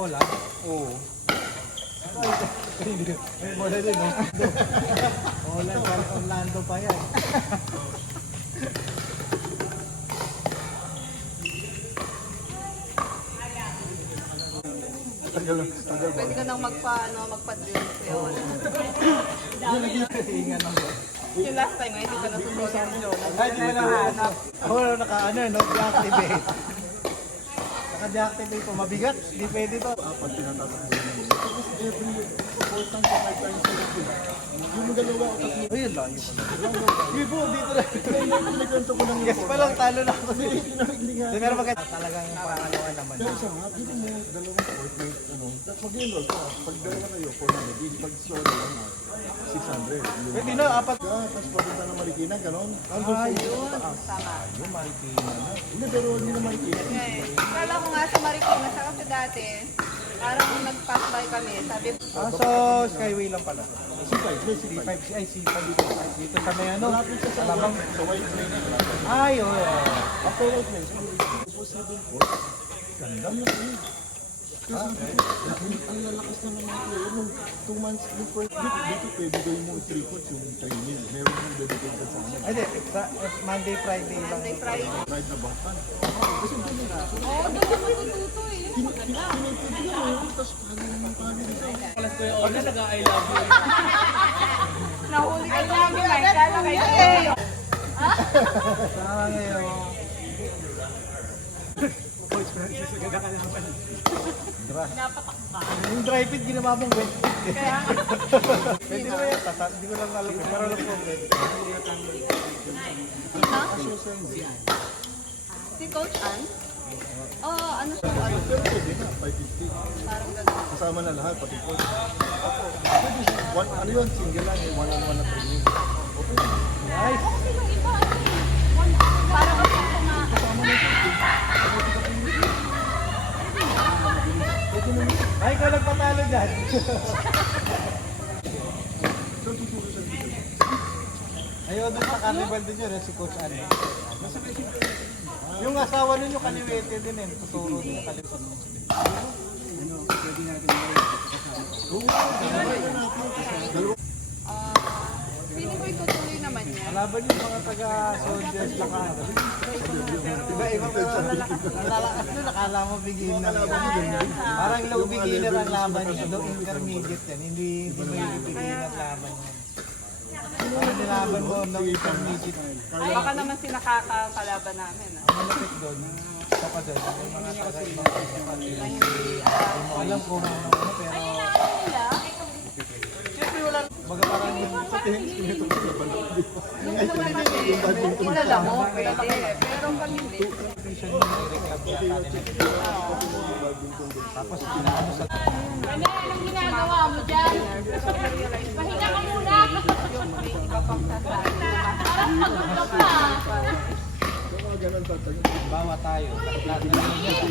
bola? Oo. May bola din, no? Orlando pa yan. Tagal Pwede ka nang magpa-drill sa'yo. Hinga ng bola. Yung last time nga, hindi ka nasundo sa inyo. Ay, di mo nahanap. Ako naka-deactivate. Naka-deactivate po. Mabigat. Di pwede to. apat tinatatakbo na yun. Tapos every 4 times or 5 times sa loob. Yung dalawa o tatlo. Ayun, layo pa na. Hindi po, dito na. Nagkwento ko lang yun. Yes pa lang, talo na ako. Hindi nga. Pero maganda. Talagang pangalawa naman. Pero siya nga, dito mo dalawang Fortnite, mag-enroll ka. Pag dalawa kayo, 400. Pag solo lang mo, 600. Pwede na, apat. Tapos papunta ng Marikina, gano'n. Ayun, tama. Yung Marikina na. Hindi, pero hindi na Marikina. Kala ko nga sa Marikina, siya kasi dati, parang nag-pass by kami, sabi, So, Skyway lang pala. C5, may C5. C5, ay C5 dito. Dito sa may ano. Malapit siya sa Alamang. sa White Plains. Ay, oo. After White Plains, impossible po. Ganda mo yun. Kasi ang lalakas na naman ko yun. Nung 2 months, yung first week, dito pwede gawin mo 3 foot yung training. Meron yung dedicated sa amin. Ay, di. Monday, Friday lang. Monday, Friday. Ride na bangkan. Kasi doon na. Oo, doon ka matututo eh. Pinipid ko yun. Tapos paano dito? Nahuli ka namin, may kala kayo eh. Sama ngayon. Pinapatak ba? Yung dry fit, ginawa mong wet fit. Kaya nga. Pwede mo yan. Hindi ko lang alam. Pero alam ko wet. Sino? Si Coach Ann? Oo, ano siya? Ano? Pero pwede na, 550. Parang gano'n. Kasama na lahat, pati po. Pwede siya. Ano yun, single lang, yung one-on-one na training. Okay. Nice. Parang kasi na. Ay, ikaw nagpatalo dyan. So, tuturo sa dito. Ayun, doon sa carnival din yun, si Coach Anne. Yung asawa ninyo, kaliwete din eh. Tuturo din yung kaliwete. Feeling ko itutuloy naman niya. Alaban yung mga taga-soldiers lang ka. Iba-iba pero nakala mo beginner. Parang low beginner ang laban niya. Low intermediate yan. Hindi may beginner laban niya. Parang nilaban mo low intermediate. Baka naman sinakakalaban namin. Ang malapit doon, isa pa doon, may mga taga-ibang hindi mo alam kung ano pero siyempre wala, baga parang yung Kilala mo, pwede. Pero pag hindi, vision mo yung reclub yata nila. Tapos inaano sa Ano anong ginagawa mo dyan? Pahinga ka muna! yung may iba pang sasabi. Parang pagod ka! Mga ganun tatag. bawa tayo. Lahat na yun yan.